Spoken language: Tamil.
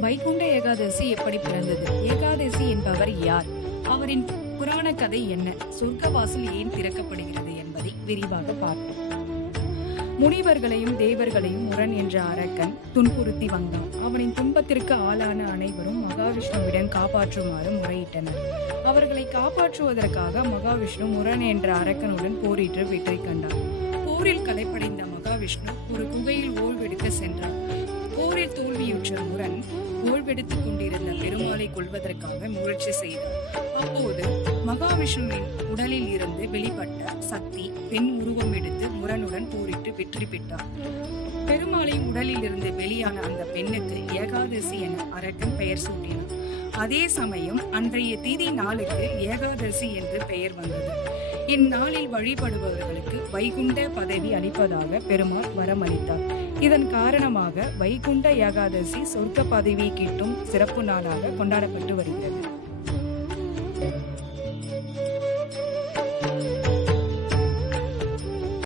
வைகுண்ட ஏகாதசி எப்படி பிறந்தது? ஏகாதசி என்பவர் யார்? அவரின் புராண கதை என்ன? சொர்க்கவாசல் ஏன் திறக்கப்படுகிறது என்பதை விரிவாக பார்ப்போம். முனிவர்களையும் தேவர்களையும் முரண் என்ற அரக்கன் துன்புறுத்தி வந்தான். அவனின் துன்பத்திற்கு ஆளான அனைவரும் மகாவிஷ்ணுவிடம் காப்பாற்றுமாறு முறையிட்டனர். அவர்களை காப்பாற்றுவதற்காக மகாவிஷ்ணு முரண் என்ற அரக்கனுடன் போரிட்டு வெற்றி கண்டார். போரில் கலைப்படைந்த மகாவிஷ்ணு ஒரு குகையில் ஓய்வெடுக்க சென்றார். போரில் தோல்வியுற்ற முரண் ஓய்வெடுத்துக் கொண்டிருந்த பெருமாளை கொள்வதற்காக முயற்சி செய்தார். அப்போது மகாவிஷ்ணுவின் உடலில் இருந்து வெளிப்பட்ட சக்தி பெண் உருவம் எடுத்து முரனுடன் போரிட்டு வெற்றி பெற்றார். பெருமாளின் உடலில் இருந்து வெளியான அந்த பெண்ணுக்கு ஏகாதசி என அரக்கன் பெயர் சூட்டினார். அதே சமயம் அன்றைய திதி நாளுக்கு ஏகாதசி என்று பெயர் வந்தது. இந்நாளில் வழிபடுபவர்களுக்கு வைகுண்ட பதவி அளிப்பதாக பெருமாள் வரமளித்தார். இதன் காரணமாக வைகுண்ட ஏகாதசி சொர்க்க பதவி கிட்டும் சிறப்பு நாளாக கொண்டாடப்பட்டு வருகிறது.